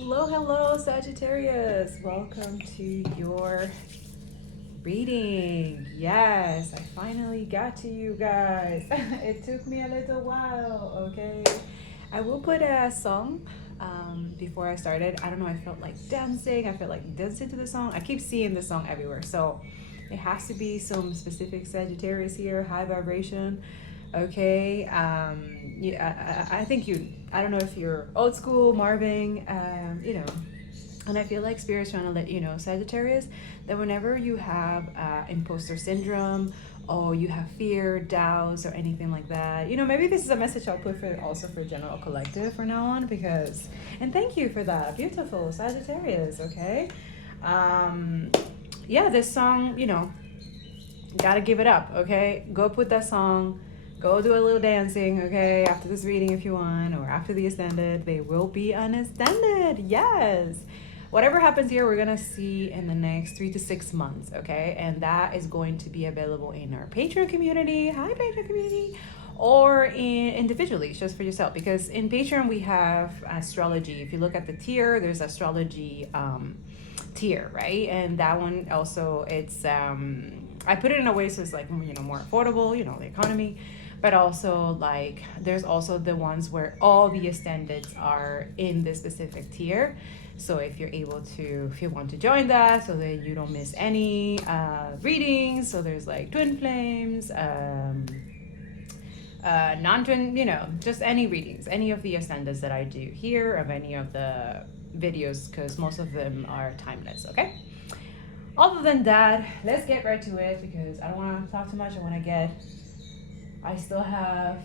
Hello, Sagittarius. Welcome to your reading. Yes, I finally got to you guys. It took me a little while, okay? I will put a song before I started. I don't know, I felt like dancing. I felt like dancing to the song. I keep seeing the song everywhere, so it has to be some specific Sagittarius here, high vibration. Okay. Yeah, I think I don't know if you're old school, Marvin, and I feel like Spirit's trying to let you know, Sagittarius, that whenever you have imposter syndrome or you have fear, doubts, or anything like that, maybe this is a message I'll put for also for general collective from now on because, and thank you for that. Beautiful, Sagittarius, okay? Yeah, this song, gotta give it up, okay? Go put that song, go do a little dancing, okay? After this reading if you want, or after the extended. They will be an extended, yes. Whatever happens here, we're gonna see in the next 3 to 6 months, okay? And that is going to be available in our Patreon community. Hi, Patreon community. Or individually, just for yourself. Because in Patreon, we have astrology. If you look at the tier, there's astrology tier, right? And that one also, it's I put it in a way so it's like more affordable, the economy, but also like there's also the ones where all the extendeds are in this specific tier. So if you want to join that, so that you don't miss any readings. So there's like twin flames, non-twin, just any readings, any of the ascendants that I do here, of any of the videos, because most of them are timeless, okay? Other than that, let's get right to it because I don't want to talk too much. I still have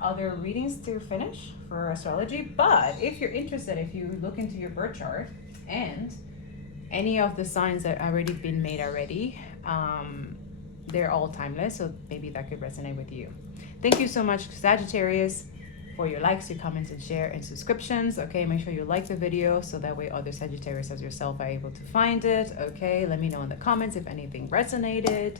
other readings to finish for astrology, but if you're interested, if you look into your birth chart and any of the signs that already been made already, they're all timeless, so maybe that could resonate with you. Thank you so much, Sagittarius, for your likes, your comments, and share and subscriptions. Okay, make sure you like the video so that way other Sagittarius as yourself are able to find it. Okay, let me know in the comments if anything resonated.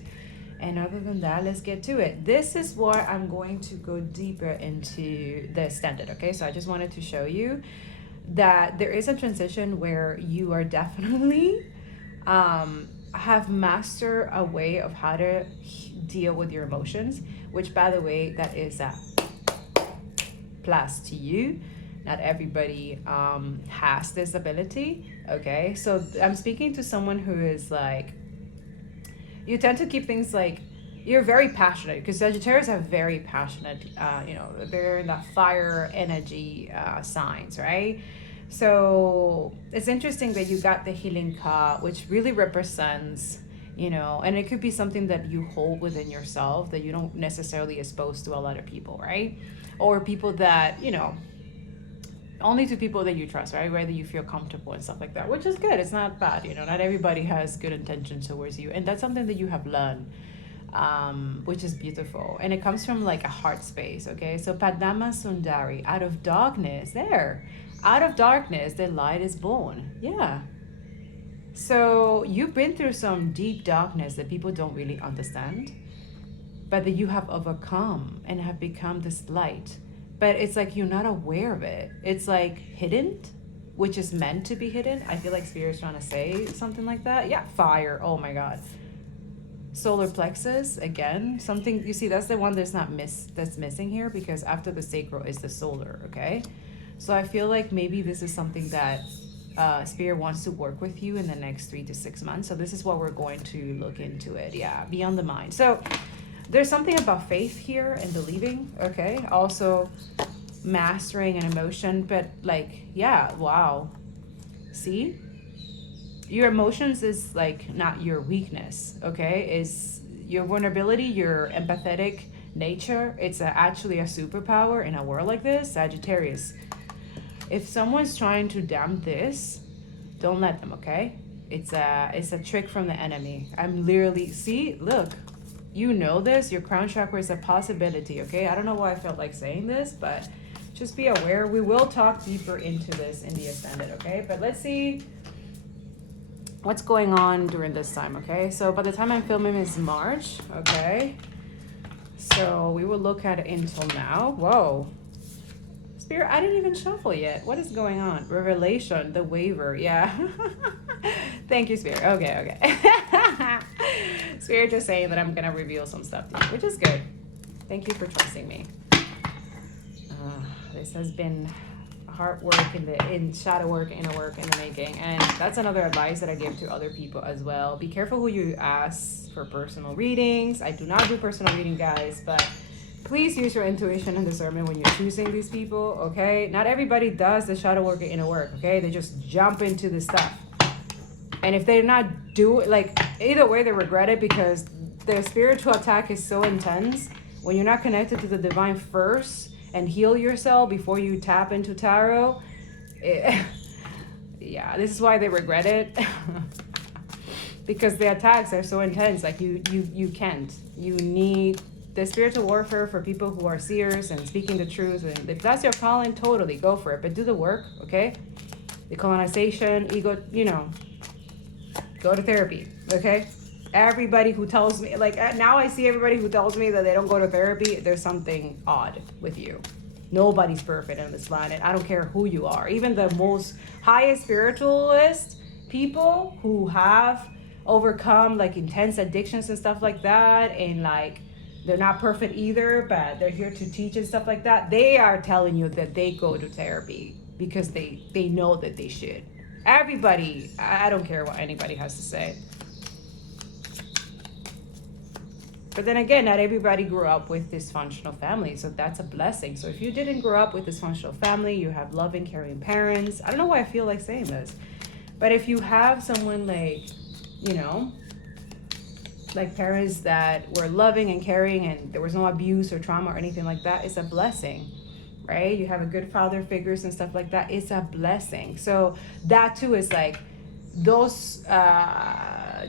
And other than that, let's get to it. This is what I'm going to go deeper into the extended. Okay, so I just wanted to show you that there is a transition where you are definitely have mastered a way of how to deal with your emotions, which, by the way, that is a plus to you. Not everybody has this ability. Okay, so I'm speaking to someone who is like, you tend to keep things like, you're very passionate, because Sagittarius have very passionate, they're in that fire energy signs, right? So it's interesting that you got the healing card, which really represents, and it could be something that you hold within yourself that you don't necessarily expose to a lot of people, right? Or people that, only to people that you trust, right? Whether you feel comfortable and stuff like that, which is good. It's not bad, not everybody has good intentions towards you. And that's something that you have learned, which is beautiful. And it comes from like a heart space, okay? So Padma Sundari, out of darkness, out of darkness, the light is born. Yeah. So you've been through some deep darkness that people don't really understand, but that you have overcome and have become this light. But it's like you're not aware of it. It's like hidden, which is meant to be hidden. I feel like Spirit's trying to say something like that. Yeah, fire. Oh my God. Solar plexus, again, something, you see, that's the one that's missing here, because after the sacral is the solar, okay? So I feel like maybe this is something that Spirit wants to work with you in the next 3 to 6 months. So this is what we're going to look into it. Yeah, beyond the mind. So there's something about faith here and believing, okay? Also mastering an emotion, but like, yeah, wow. See? Your emotions is like not your weakness, okay? Is your vulnerability, your empathetic nature. It's actually a superpower in a world like this, Sagittarius. If someone's trying to damn this, don't let them, okay? It's a trick from the enemy. I'm literally, see, look. You know this, your crown chakra is a possibility, okay? I don't know why I felt like saying this, but just be aware. We will talk deeper into this in the extended, okay? But let's see what's going on during this time, okay? So by the time I'm filming is March, okay? So we will look at it until now. Whoa. Spirit, I didn't even shuffle yet. What is going on? Revelation, the waiver. Yeah. Thank you, Spirit. Okay, okay. Spirit just saying that I'm going to reveal some stuff to you, which is good. Thank you for trusting me. This has been hard work in shadow work, inner work in the making. And that's another advice that I give to other people as well. Be careful who you ask for personal readings. I do not do personal reading, guys, but please use your intuition and discernment when you're choosing these people, okay? Not everybody does the shadow work and inner work, okay? They just jump into this stuff. And if they're not like, either way, they regret it, because the spiritual attack is so intense. When you're not connected to the divine first and heal yourself before you tap into tarot, yeah, this is why they regret it. Because the attacks are so intense. Like, you can't. You need the spiritual warfare for people who are seers and speaking the truth. And if that's your calling, totally go for it. But do the work, okay? The colonization, ego, go to therapy, okay? Everybody who tells me, like, now I see everybody who tells me that they don't go to therapy, there's something odd with you. Nobody's perfect on this planet. I don't care who you are. Even the most highest spiritualist people who have overcome like intense addictions and stuff like that, and like they're not perfect either, but they're here to teach and stuff like that, they are telling you that they go to therapy because they know that they should. Everybody, I don't care what anybody has to say. But then again, not everybody grew up with dysfunctional families, so that's a blessing. So if you didn't grow up with dysfunctional family, you have loving, caring parents. I don't know why I feel like saying this, but if you have someone like, like parents that were loving and caring and there was no abuse or trauma or anything like that, it's a blessing, right? You have a good father figures and stuff like that, it's a blessing. So that too is like those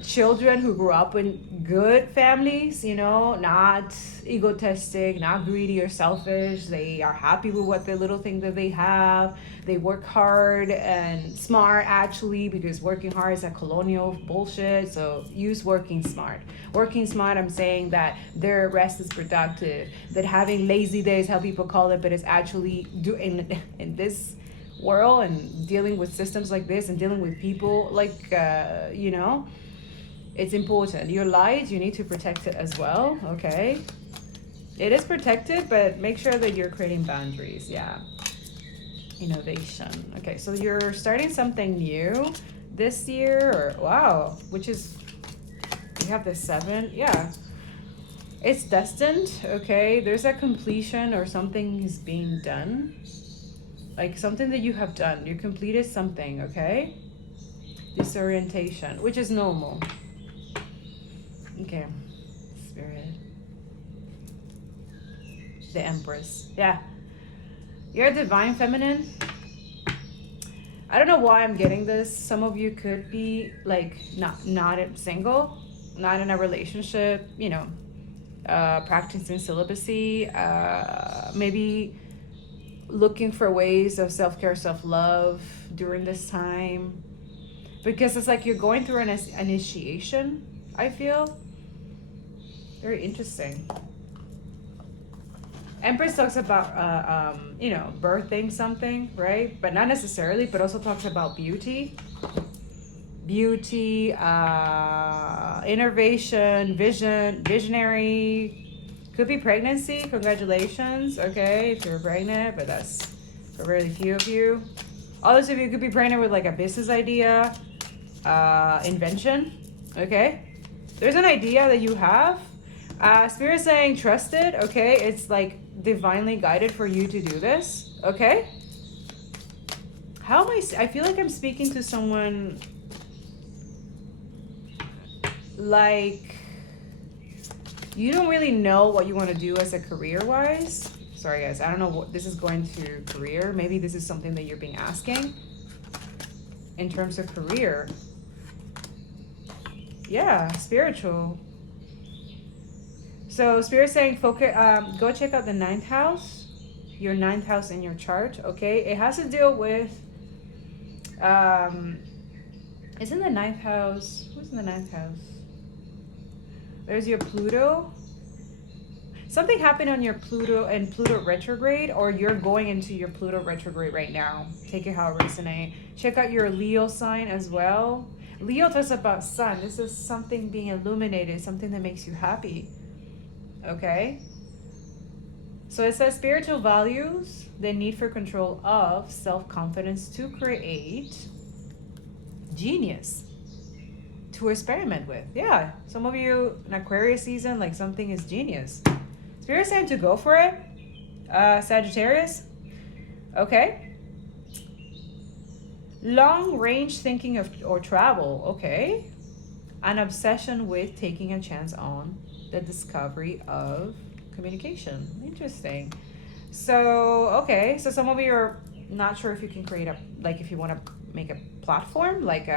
children who grew up in good families, not egotistic, not greedy or selfish. They are happy with what the little thing that they have. They work hard and smart, actually, because working hard is a colonial bullshit. So use working smart. Working smart, I'm saying that their rest is productive, that having lazy days, how people call it, but it's actually doing in this world and dealing with systems like this and dealing with people like it's important. Your light, you need to protect it as well, okay? It is protected, but make sure that you're creating boundaries. Yeah. Innovation. Okay, so you're starting something new this year, or wow, which is, you have the 7. Yeah, it's destined. Okay, there's a completion or something is being done, like something that you have done. You completed something. Okay, disorientation, which is normal. Okay, Spirit, the Empress. Yeah, you're a divine feminine. I don't know why I'm getting this. Some of you could be like not single, not in a relationship, practicing celibacy, maybe looking for ways of self-care, self-love during this time, because it's like you're going through an initiation, I feel. Very interesting. Empress talks about birthing something, right? But not necessarily, but also talks about beauty, innovation, visionary. Could be pregnancy. Congratulations. Okay, if you're pregnant, but that's for very few of you. Others of you could be pregnant with like a business idea, invention. Okay, there's an idea that you have. Spirit saying trust it. Okay, it's like divinely guided for you to do this. Okay, how am I feel like I'm speaking to someone like you don't really know what you want to do as a career wise. Sorry guys, I don't know what this is going to career. Maybe this is something that you're being asking in terms of career. Yeah, spiritual. So Spirit saying focus, go check out the 9th house, your 9th house in your chart. Okay, it has to deal with it's in the 9th house. Who's in the 9th house? There's your Pluto. Something happened on your Pluto and Pluto retrograde, or you're going into your Pluto retrograde right now. Take it how it resonates. Check out your Leo sign as well. Leo talks about sun. This is something being illuminated, something that makes you happy. Okay? So it says spiritual values, the need for control of self-confidence to create genius to experiment with. Yeah, some of you in Aquarius season, like something is genius. Spirit saying to go for it. Sagittarius. Okay. Long range thinking of or travel. Okay. An obsession with taking a chance on the discovery of communication. Interesting. So, okay. So some of you are not sure if you can create a, like if you want to make a platform, like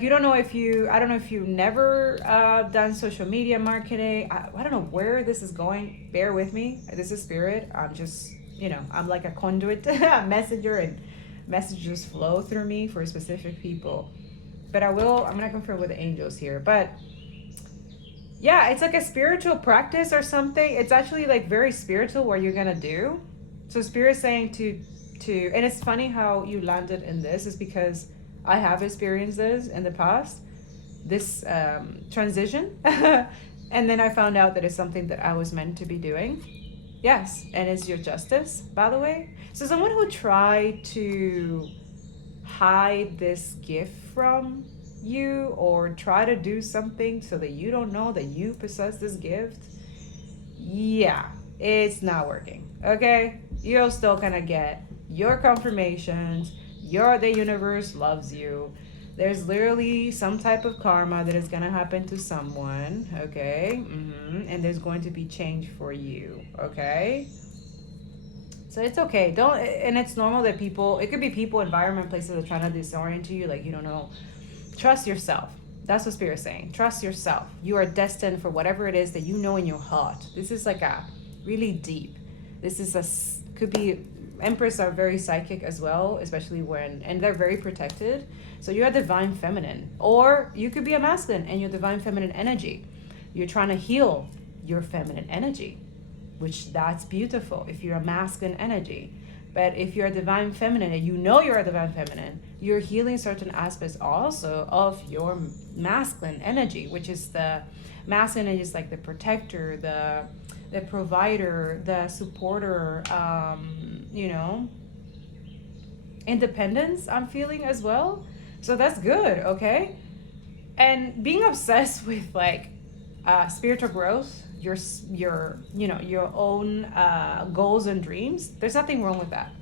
you don't know if you, I don't know if you've never done social media marketing. I don't know where this is going. Bear with me. This is spirit. I'm just, I'm like a conduit, a messenger, and messages flow through me for specific people. But I'm going to confirm with the angels here. But yeah, it's like a spiritual practice or something. It's actually like very spiritual what you're going to do. So spirit's saying to, and it's funny how you landed in this is because I have experienced this in the past, this transition. And then I found out that it's something that I was meant to be doing. Yes, and it's your justice, by the way. So someone who tried to hide this gift from you or try to do something so that you don't know that you possess this gift, yeah, it's not working, okay? You'll still kind of get your confirmations. The universe loves you. There's literally some type of karma that is going to happen to someone, okay? And there's going to be change for you, okay? So it's okay. And it's normal that people, it could be people, environment, places that are trying to disorient you, like you don't know. Trust yourself. That's what Spirit's saying. Trust yourself. You are destined for whatever it is that you know in your heart. This is like a really deep. This is could be, Empress are very psychic as well, especially and they're very protected. So you're a divine feminine, or you could be a masculine and you're divine feminine energy. You're trying to heal your feminine energy, which that's beautiful if you're a masculine energy. But if you're a divine feminine and you know you're a divine feminine, you're healing certain aspects also of your masculine energy, which is the masculine energy is like the protector, the provider, the supporter, independence I'm feeling as well. So that's good, okay? And being obsessed with like spiritual growth, your own goals and dreams, there's nothing wrong with that.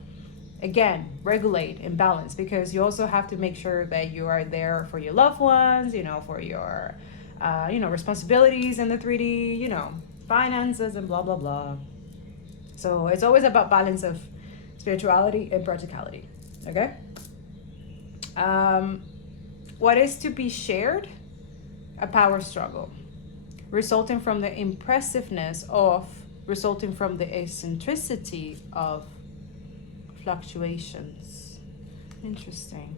Again, regulate and balance, because you also have to make sure that you are there for your loved ones, for your responsibilities in the 3D, finances and blah blah blah. So it's always about balance of spirituality and practicality. Okay. What is to be shared? A power struggle resulting from the eccentricity of fluctuations. Interesting.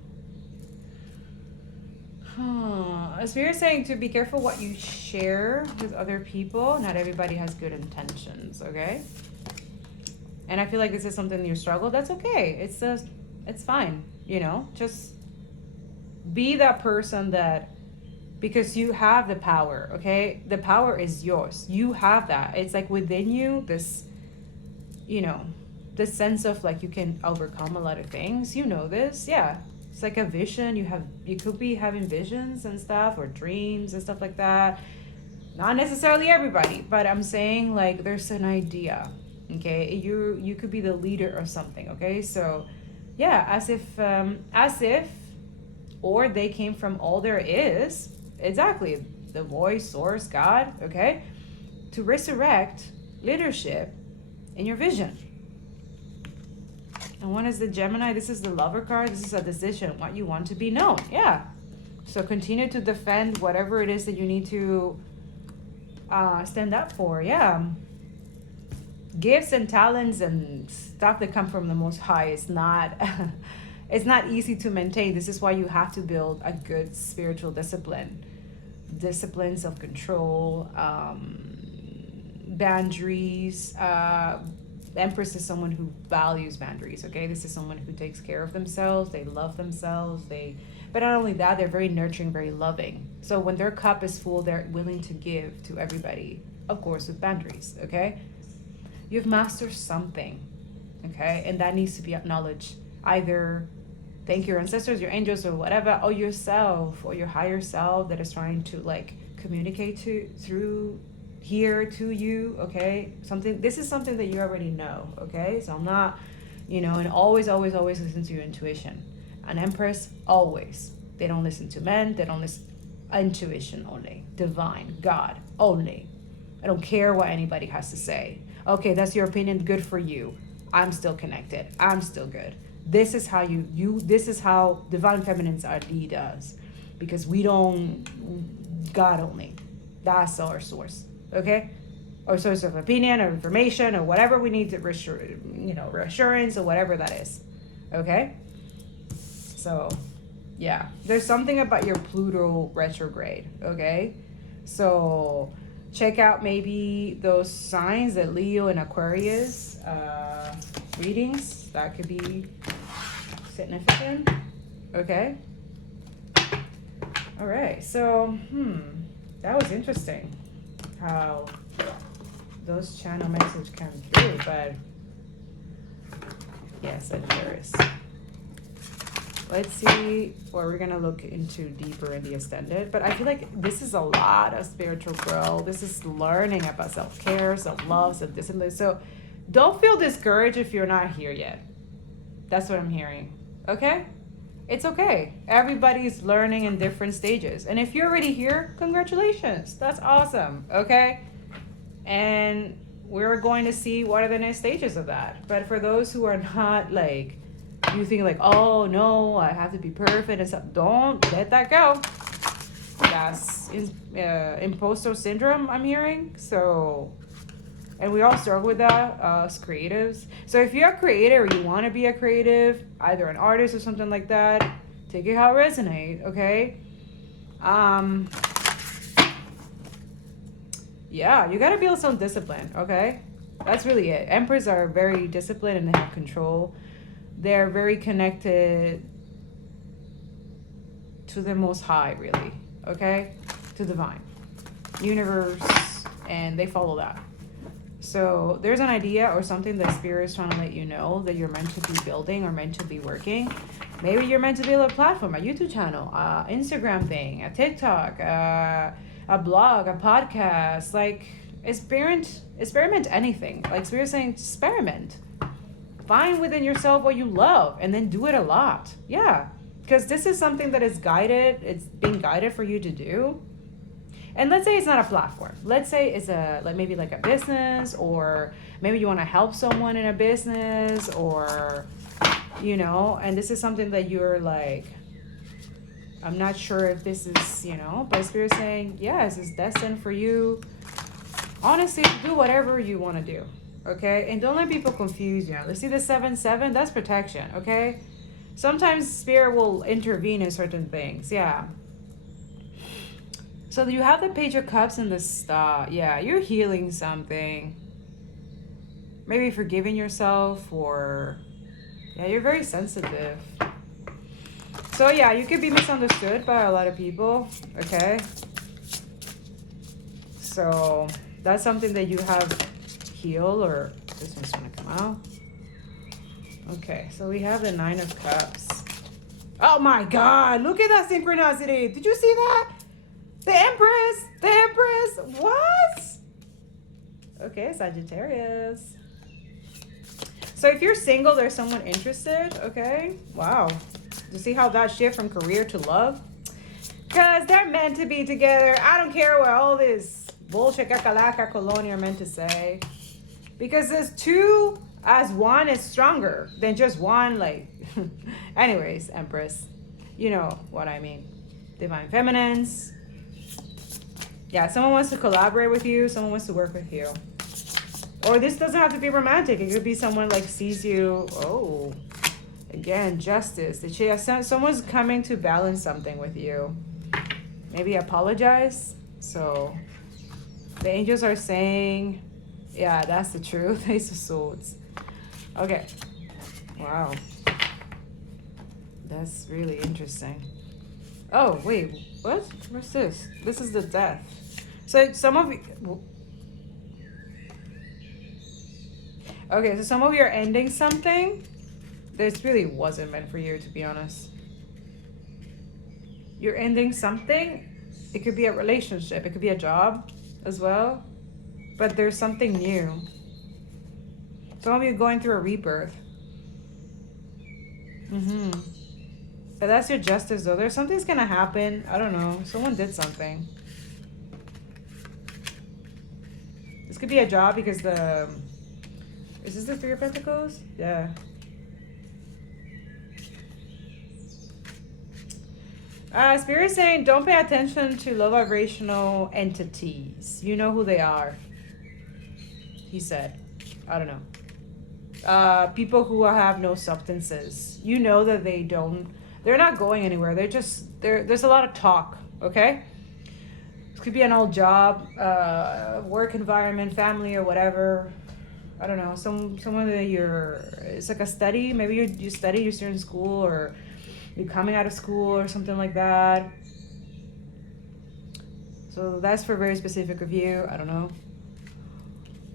Spirit saying to be careful what you share with other people. Not everybody has good intentions, okay? And I feel like this is something you struggle. That's okay. It's fine. Just be that person that, because you have the power, okay? The power is yours. You have that. It's like within you, this sense of like you can overcome a lot of things. This, yeah. It's like a vision. You could be having visions and stuff, or dreams and stuff like that. Not necessarily everybody, but I'm saying like there's an idea, okay? You could be the leader of something, okay? So yeah, as if, or they came from all there is, exactly, the voice, source, God, okay? To resurrect leadership in your vision. And one is the Gemini. This is the Lover card. This is a decision, what you want to be known. Yeah. So continue to defend whatever it is that you need to stand up for. Yeah. Gifts and talents and stuff that come from the Most High is not it's not easy to maintain. This is why you have to build a good spiritual discipline. discipline, self-control, boundaries. Empress is someone who values boundaries, okay? This is someone who takes care of themselves, they love themselves, but not only that, they're very nurturing, very loving. So when their cup is full, they're willing to give to everybody, of course, with boundaries, okay? You've mastered something, okay? And that needs to be acknowledged. Either thank your ancestors, your angels, or whatever, or yourself, or your higher self that is trying to like communicate through here to you, okay? This is something that you already know, okay? So I'm not, and always listen to your intuition. An empress, always. They don't listen to men, they don't listen, intuition only, divine, God, only. I don't care what anybody has to say. Okay, that's your opinion, good for you. I'm still connected, I'm still good. This is how this is how divine feminines are lead us. Because we don't, God only. That's our source. Okay, or source of opinion or information or whatever we need to reassurance or whatever that is. Okay, so yeah, there's something about your Pluto retrograde. Okay, so check out maybe those signs that Leo and Aquarius readings that could be significant. Okay, all right, so that was interesting how those channel message came through, but yes, Sagittarius. Let's see what we're gonna look into deeper in the extended. But I feel like this is a lot of spiritual growth. This is learning about self-care, self-love, self-discipline. So don't feel discouraged if you're not here yet. That's what I'm hearing. Okay? It's okay. Everybody's learning in different stages. And if you're already here, congratulations. That's awesome. Okay? And we're going to see what are the next stages of that. But for those who are not like, you think like, oh no, I have to be perfect and stuff, don't let that go. That's imposter syndrome, I'm hearing. So, and we all struggle with that as creatives. So if you're a creator or you want to be a creative, either an artist or something like that, take it how it resonates, okay? Yeah, you got to build some discipline, okay? That's really it. Emperors are very disciplined and they have control. They're very connected to the Most High, really, okay? To divine, universe, and they follow that. So there's an idea or something that Spirit is trying to let you know that you're meant to be building or meant to be working. Maybe you're meant to build a platform, a YouTube channel, Instagram thing, a TikTok, a blog, a podcast. Like, experiment anything. Like Spirit saying, experiment. Find within yourself what you love and then do it a lot. Yeah, because this is something that is guided. It's being guided for you to do. And let's say it's not a platform. Let's say it's maybe like a business, or maybe you want to help someone in a business, or, and this is something that you're like, I'm not sure if this is, but Spirit's saying, yes, it's destined for you. Honestly, do whatever you want to do, okay? And don't let people confuse you. Let's see the 7-7, that's protection, okay? Sometimes Spirit will intervene in certain things, yeah. So you have the Page of Cups and the Star. Yeah, you're healing something. Maybe forgiving yourself, or yeah, you're very sensitive. So yeah, you could be misunderstood by a lot of people, okay? So that's something that you have healed, or this one's gonna come out. Okay, so we have the 9 of Cups. Oh my God, look at that synchronicity. Did you see that? The Empress, what? Okay, Sagittarius. So if you're single, there's someone interested, okay? Wow. You see how that shift from career to love? Because they're meant to be together. I don't care what all this bullshit cacalaca colonia are meant to say. Because this 2 as 1 is stronger than just 1, like... Anyways, Empress. You know what I mean. Divine Feminines. Yeah, someone wants to collaborate with you. Someone wants to work with you. Or this doesn't have to be romantic. It could be someone like sees you. Oh, again, justice. Someone's coming to balance something with you. maybe apologize. So the angels are saying, yeah, that's the truth. Ace of Swords. Okay. Wow. That's really interesting. Oh, wait. What? What's this? This is the death. So some of you... Okay, so some of you are ending something. This really wasn't meant for you, to be honest. You're ending something. It could be a relationship. It could be a job as well. But there's something new. Some of you are going through a rebirth. But that's your justice, though. There's something's gonna happen. I don't know. Someone did something. This could be a job because the... Is this the Three of Pentacles? Yeah. Spirit is saying, don't pay attention to low vibrational entities. You know who they are. He said. I don't know. People who have no substances. You know that they're not going anywhere. There's a lot of talk, okay? This could be an old job, work environment, family, or whatever. I don't know. Someone that it's like a study. Maybe you study, you're still in school, or you're coming out of school or something like that. So that's for very specific of you. I don't know.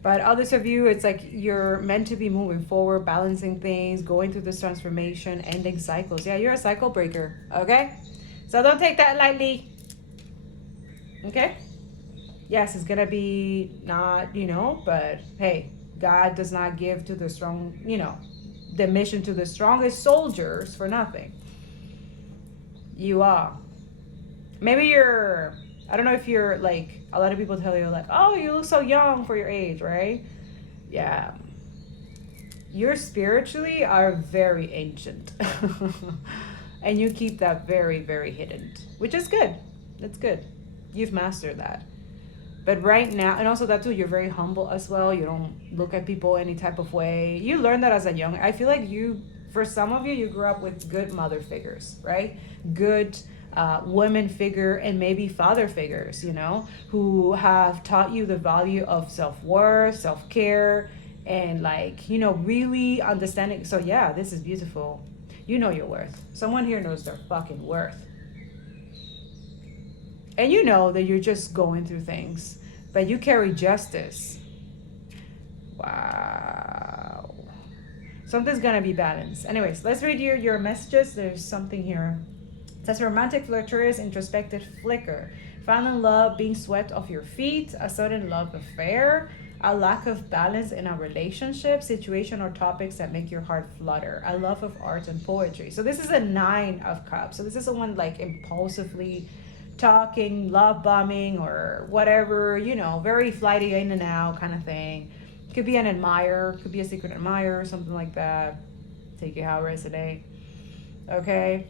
But others of you, it's like you're meant to be moving forward, balancing things, going through this transformation, ending cycles. Yeah, you're a cycle breaker, okay? So don't take that lightly, okay? Yes, it's going to be not, but hey, God does not give to the strong, the mission to the strongest soldiers for nothing. You are. Maybe I don't know if you're like, a lot of people tell you like, oh, you look so young for your age, right? Yeah. You spiritually are very ancient. And you keep that very, very hidden, which is good. That's good. You've mastered that. But right now, and also that too, you're very humble as well. You don't look at people any type of way. You learned that as a young, I feel like for some of you, you grew up with good mother figures, right? Good women figure and maybe father figures, who have taught you the value of self-worth, self-care, and really understanding. So yeah, this is beautiful. You know your worth. Someone here knows their fucking worth. And you know that you're just going through things, but you carry justice. Wow. Something's gonna be balanced. Anyways, let's read your messages. There's something here. It says romantic, flirtatious, introspective flicker. Found in love, being swept off your feet, a sudden love affair, a lack of balance in a relationship, situation or topics that make your heart flutter, a love of art and poetry. So this is a 9 of Cups. So this is someone like impulsively talking, love bombing, or whatever, very flighty in and out kind of thing. Could be an admirer, could be a secret admirer, something like that. Take it how it resonates. Okay.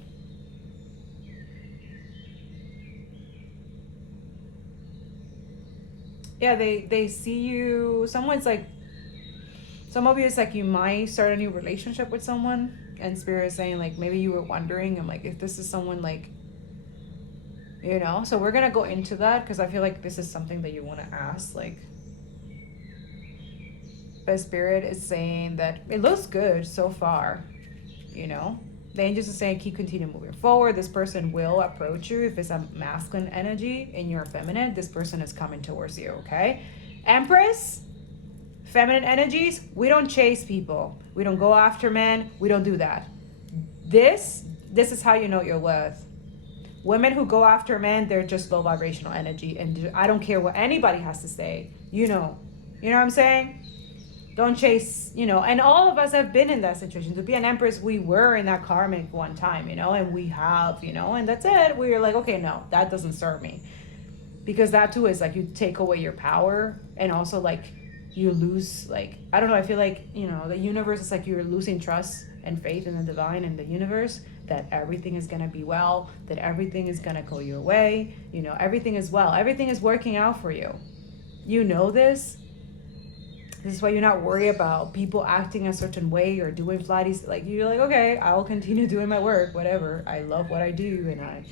Yeah, they see you. Someone's like, some of you, it's like you might start a new relationship with someone, and Spirit is saying like maybe you were wondering, I'm like, if this is someone like, so we're gonna go into that because I feel like this is something that you want to ask, like. But Spirit is saying that it looks good so far, The angels are saying continue moving forward. This person will approach you. If it's a masculine energy and you're feminine, this person is coming towards you, okay? Empress, feminine energies, we don't chase people. We don't go after men. We don't do that. This is how you know your worth. Women who go after men, they're just low vibrational energy. And I don't care what anybody has to say. You know what I'm saying? Don't chase, and all of us have been in that situation. To be an empress, we were in that karmic one time, and we have, and that's it. We were like, okay, no, that doesn't serve me. Because that too is like you take away your power, and also like you lose, like, I don't know, I feel like, the universe is like you're losing trust and faith in the divine and the universe, that everything is going to be well, that everything is going to go your way, everything is well, everything is working out for you. You know this. This is why you're not worried about people acting a certain way or doing flatties. Like, you're like, okay, I'll continue doing my work, whatever. I love what I do, and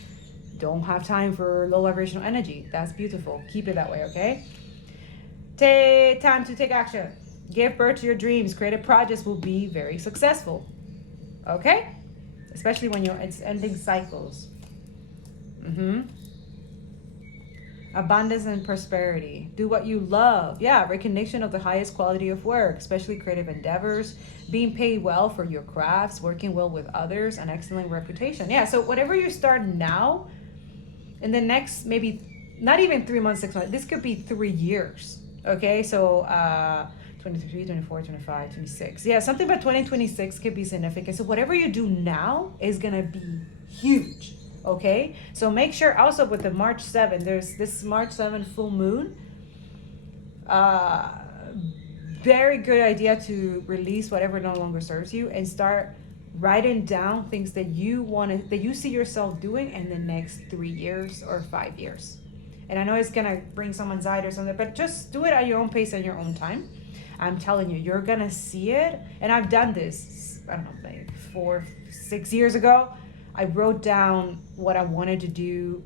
don't have time for low vibrational energy. That's beautiful. Keep it that way, okay? Take time to take action. Give birth to your dreams. Creative projects will be very successful. Okay? Especially when it's ending cycles. Abundance and prosperity. Do what you love. Yeah, recognition of the highest quality of work, especially creative endeavors. Being paid well for your crafts, working well with others, an excellent reputation. Yeah, so whatever you start now, in the next maybe not even 3 months, 6 months, this could be 3 years. Okay, so 23, 24, 25, 26. Yeah, something about 2026 could be significant. So whatever you do now is gonna be huge. Okay, so make sure also with the March 7th, there's this March 7th full moon. Very good idea to release whatever no longer serves you and start writing down things that you that you see yourself doing in the next 3 years or 5 years. And I know it's gonna bring some anxiety or something, but just do it at your own pace and your own time. I'm telling you, you're gonna see it. And I've done this, I don't know, like 4, 6 years ago. I wrote down what I wanted to do,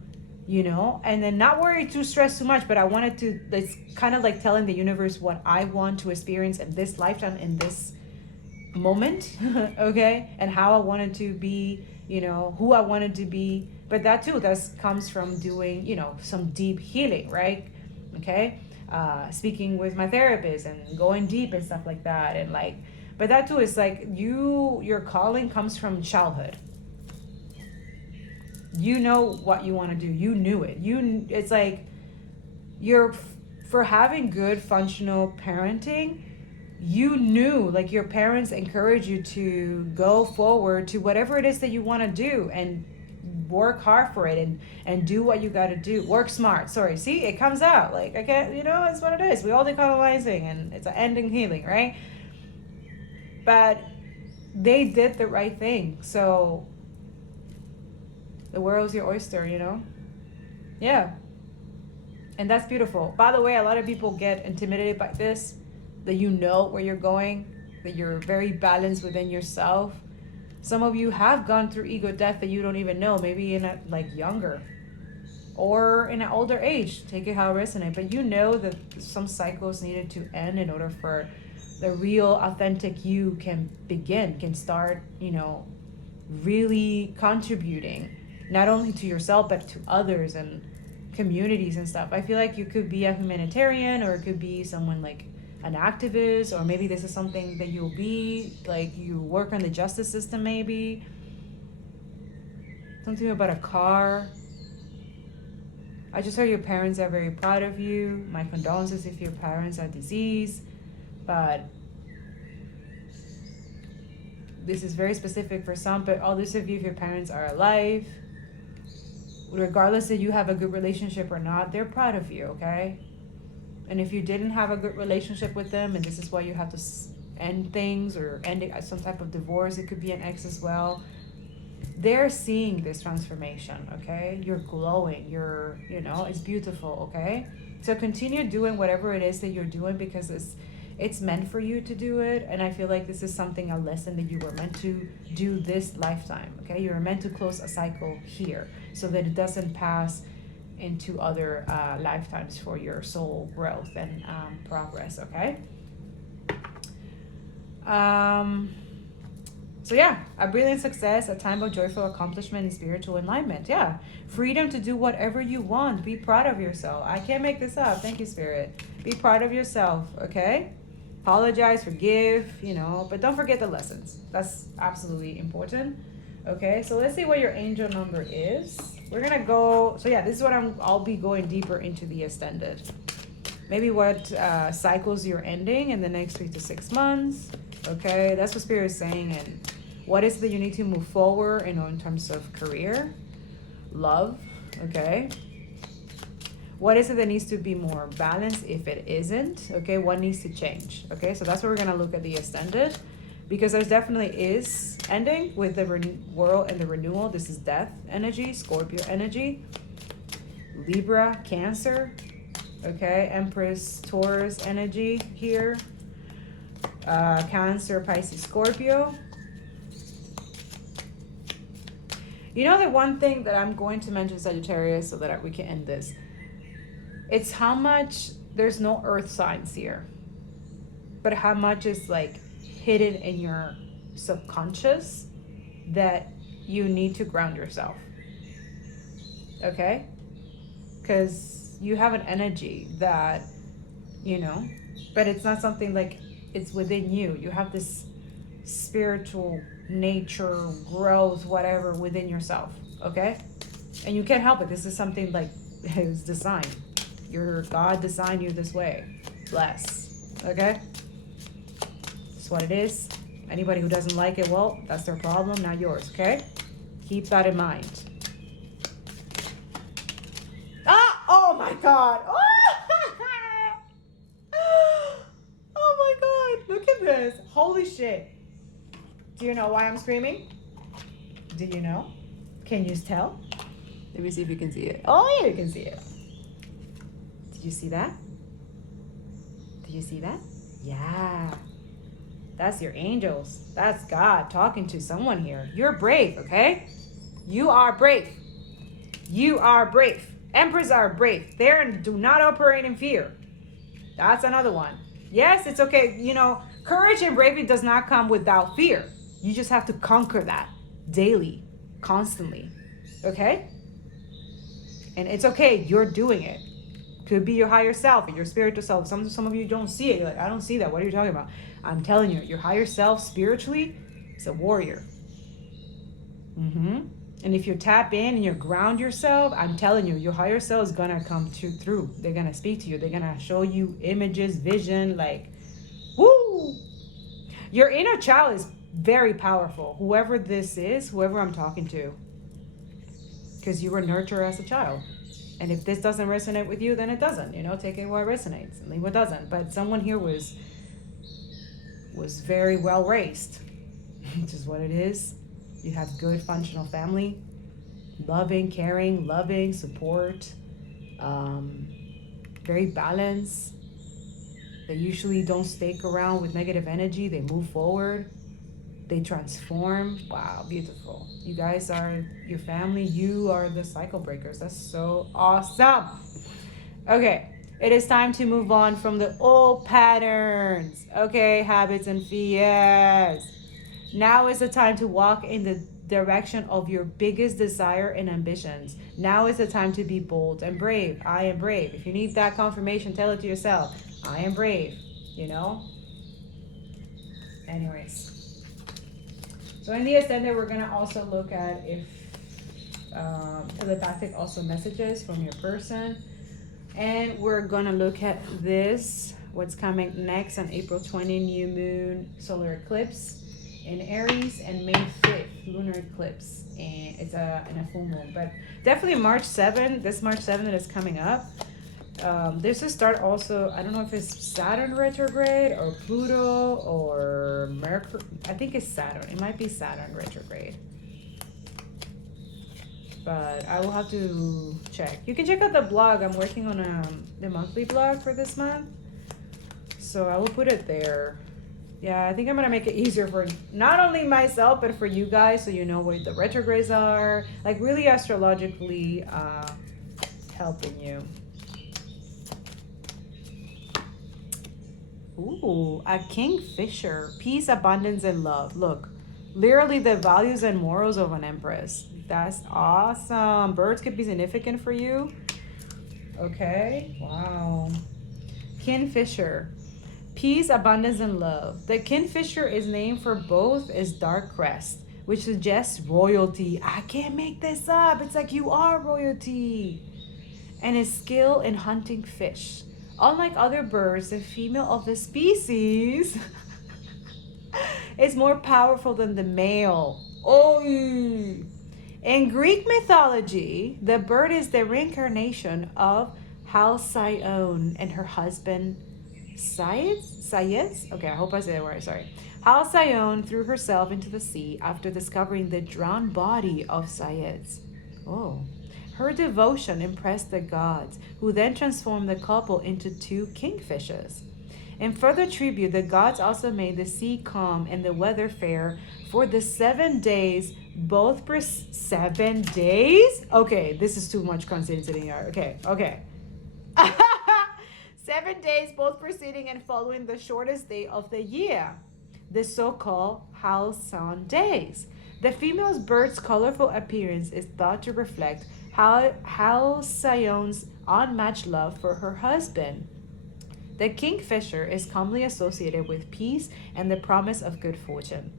and then not worry too stressed too much, but I wanted to, it's kind of like telling the universe what I want to experience in this lifetime, in this moment, okay? And how I wanted to be, who I wanted to be. But that too, comes from doing, some deep healing, right? Okay? Speaking with my therapist and going deep and stuff like that. And but that too is like your calling comes from childhood. You know what you want to do. You knew it. It's like for having good functional parenting, you knew, like, your parents encourage you to go forward to whatever it is that you want to do and work hard for it and do what you got to do. Work smart. Sorry. See, it comes out. Like, I can't, it's what it is. We all decolonizing and it's an ending healing, right? But they did the right thing. So the world's your oyster, Yeah. And that's beautiful. By the way, a lot of people get intimidated by this, that you know where you're going, that you're very balanced within yourself. Some of you have gone through ego death that you don't even know, maybe in younger or in an older age. Take it how it resonates. But you know that some cycles needed to end in order for the real authentic you can start, really contributing, not only to yourself, but to others and communities and stuff. I feel like you could be a humanitarian, or it could be someone like an activist, or maybe this is something that you'll be, like, you work on the justice system, maybe. Something about a car. I just heard your parents are very proud of you. My condolences if your parents are deceased. But this is very specific for some, but all those of you, if your parents are alive, regardless if you have a good relationship or not, they're proud of you, okay? And if you didn't have a good relationship with them, and this is why you have to end things, or end it at some type of divorce, it could be an ex as well, they're seeing this transformation, okay? You're glowing, it's beautiful, okay? So continue doing whatever it is that you're doing, because it's meant for you to do it. And I feel like this is a lesson that you were meant to do this lifetime, okay? You were meant to close a cycle here so that it doesn't pass into other lifetimes for your soul growth and progress, okay? So yeah, a brilliant success, a time of joyful accomplishment and spiritual enlightenment. Yeah, freedom to do whatever you want. Be proud of yourself. I can't make this up. Thank you, Spirit. Be proud of yourself, okay? Apologize, forgive, but don't forget the lessons. That's absolutely important. Okay, so let's see what your angel number is. We're gonna go, so yeah, this is what I'll be going deeper into the extended. Maybe what cycles you're ending in the next 3 to 6 months. Okay, that's what Spirit is saying. And what is that you need to move forward, in terms of career, love, okay? What is it that needs to be more balanced if it isn't? Okay, what needs to change? Okay, so that's where we're gonna look at the extended, because there's definitely is ending with the world and the renewal. This is death energy, Scorpio energy, Libra, Cancer, okay, Empress, Taurus energy here, Cancer, Pisces, Scorpio. You know, the one thing that I'm going to mention, Sagittarius, so that we can end this, it's how much there's no earth signs here, but how much is like hidden in your subconscious that you need to ground yourself. Okay? Because you have an energy that, you know, but it's not something like it's within you. You have this spiritual nature, growth, whatever within yourself. Okay? And you can't help it. This is something like it's designed. Your God designed you this way. Bless. Okay? That's what it is. Anybody who doesn't like it, well, that's their problem, not yours. Okay? Keep that in mind. Ah! Oh my God! Oh, oh my God! Look at this! Holy shit! Do you know why I'm screaming? Do you know? Can you tell? Let me see if you can see it. Oh yeah, you can see it. Did you see that? Did you see that? Yeah. That's your angels. That's God talking to someone here. You're brave, okay? You are brave. You are brave. Emperors are brave. They do not operate in fear. That's another one. Yes, it's okay. You know, courage and bravery does not come without fear. You just have to conquer that daily, constantly. Okay? And it's okay. You're doing it. Could be your higher self and your spiritual self. Some of you don't see it. You're like, I don't see that. What are you talking about? I'm telling you, your higher self spiritually is a warrior. And if you tap in and you ground yourself, I'm telling you, your higher self is gonna come through. They're gonna speak to you. They're gonna show you images, vision, like, woo! Your inner child is very powerful. Whoever this is, whoever I'm talking to, because you were nurtured as a child. And if this doesn't resonate with you, then it doesn't. You know, take it where it resonates and leave what doesn't. But someone here was very well raised, which is what it is. You have good functional family, loving, caring, loving, support, very balanced. They usually don't stick around with negative energy. They move forward. They transform. Wow, beautiful. You guys are your family. You are the cycle breakers. That's so awesome. Okay, it is time to move on from the old patterns. Okay, habits and fears. Now is the time to walk in the direction of your biggest desire and ambitions. Now is the time to be bold and brave. I am brave. If you need that confirmation, tell it to yourself. I am brave, you know? Anyways. So in the Ascendant, we're going to also look at if telepathic also messages from your person. And we're going to look at this, what's coming next on April 20, new moon, solar eclipse in Aries, and May 5th, lunar eclipse. And it's in a full moon. But definitely March 7th, this March 7th that is coming up. There's a start also, I don't know if it's Saturn retrograde or Pluto or Mercury. I think it's Saturn. It might be Saturn retrograde. But I will have to check. You can check out the blog. I'm working on the monthly blog for this month. So I will put it there. Yeah, I think I'm going to make it easier for not only myself, but for you guys, so you know what the retrogrades are. Like really astrologically helping you. Ooh, a kingfisher. Peace, abundance, and love. Look, literally the values and morals of an empress. That's awesome. Birds could be significant for you. Okay, wow. Kingfisher. Peace, abundance, and love. The kingfisher is named for both its dark crest, which suggests royalty. I can't make this up. It's like you are royalty. And its skill in hunting fish. Unlike other birds, the female of the species is more powerful than the male. Oy! In Greek mythology, the bird is the reincarnation of Halcyone and her husband Saias? Okay, I hope I said that right, sorry. Halcyone threw herself into the sea after discovering the drowned body of Saias. Oh. Her devotion impressed the gods, who then transformed the couple into two kingfishers. In further tribute, the gods also made the sea calm and the weather fair for the 7 days, 7 days? Okay, this is too much constantly here. Okay. 7 days, both preceding and following the shortest day of the year, the so-called Halcyon days. The female bird's colorful appearance is thought to reflect Halcyon's unmatched love for her husband. The kingfisher is commonly associated with peace and the promise of good fortune.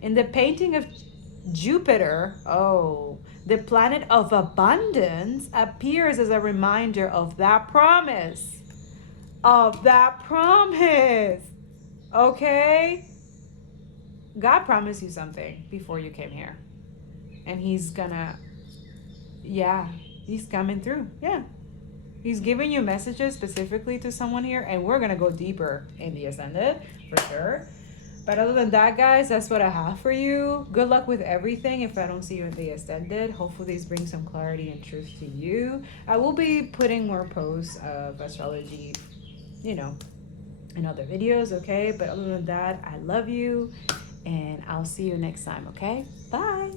In the painting of Jupiter, the planet of abundance appears as a reminder of that promise. Okay? God promised you something before you came here. And he's coming through. Yeah. He's giving you messages specifically to someone here, and we're gonna go deeper in the Ascended, for sure. But other than that, guys, that's what I have for you. Good luck with everything. If I don't see you in the Ascended, hopefully these bring some clarity and truth to you. I will be putting more posts of astrology, in other videos, okay? But other than that, I love you, and I'll see you next time, okay? Bye.